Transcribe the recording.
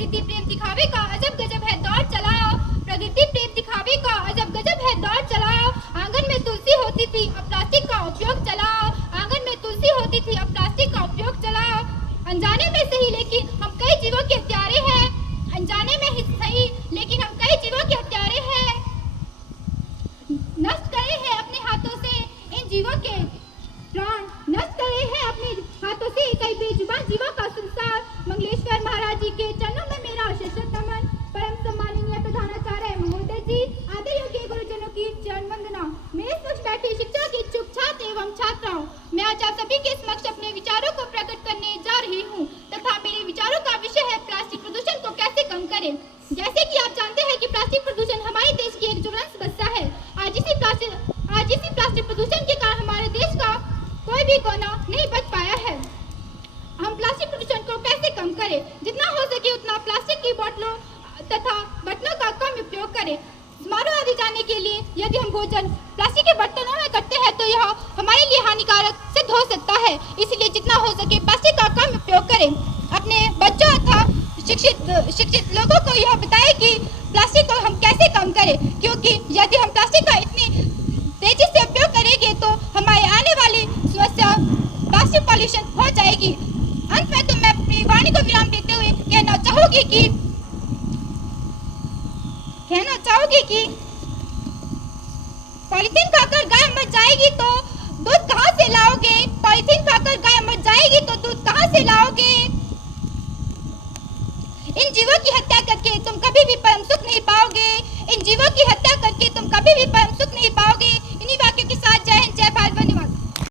प्रकृति प्रेम दिखावे का अजब गजब है दौर चलाओ, प्रकृति प्रेम दिखावे का अजब गजब है दौर चलाओ। आंगन में तुलसी होती थी अब प्लास्टिक का उपयोग चलाओ, आंगन में तुलसी होती थी अब प्लास्टिक का उपयोग चलाओ। अनजाने में सही लेकिन हम कई जीवों के हत्यारे हैं, अनजाने में ही सही लेकिन हम कई जीवों के हत्यारे हैं। नष्ट करे हैं अपने हाथों से इन जीवों के प्राण, नष्ट करे हैं अपने हाथों से कई बेजुबान जीवों का संसार। मंगलेश्वर महाराज जी के चरणों में मेरा अशेष नमन। परम सम्माननीय प्रधानाचार्य महोदय जी, आदि योग्य गुरुजनों की चरण वंदना। मेरे समक्ष बैठे शिक्षा के इच्छुक छात्र एवं छात्राओं, मैं आज आप सभी के समक्ष अपने विचारों को प्रकट करने जा रही हूँ तथा मेरे विचारों का विषय है प्लास्टिक प्रदूषण को कैसे कम करें। जैसे कि आप जानते हैं कि प्लास्टिक प्रदूषण हमारे देश की एक ज्वलंत समस्या है। आज इसी प्लास्टिक प्रदूषण के कारण हमारे देश का कोई भी कोना नहीं बच पाया है। हम प्लास्टिक प्रदूषण को कैसे कम करें? जितना हो सके उतना प्लास्टिक की बोतलों तथा बर्तनों का कम उपयोग करें। समारोह आदि जाने के लिए यदि हम भोजन प्लास्टिक के बर्तनों में करते हैं तो यह हमारे लिए हानिकारक सिद्ध हो सकता है, इसलिए जितना हो सके प्लास्टिक का कम उपयोग करें। अपने बच्चों तथा शिक्षित लोगों को यह बताएं कि प्लास्टिक को हम कैसे कम करें, क्योंकि यदि हम प्लास्टिक का इतनी तेजी से उपयोग करेंगे तो हमारे आने वाली समस्या प्लास्टिक पॉल्यूशन हो जाएगी। अंत में तो मैं अपनी वाणी को विराम देते हुए कहना चाहूंगी कि पॉलीथीन खाकर गाय मर जाएगी तो दूध कहाँ से लाओगे? पॉलीथीन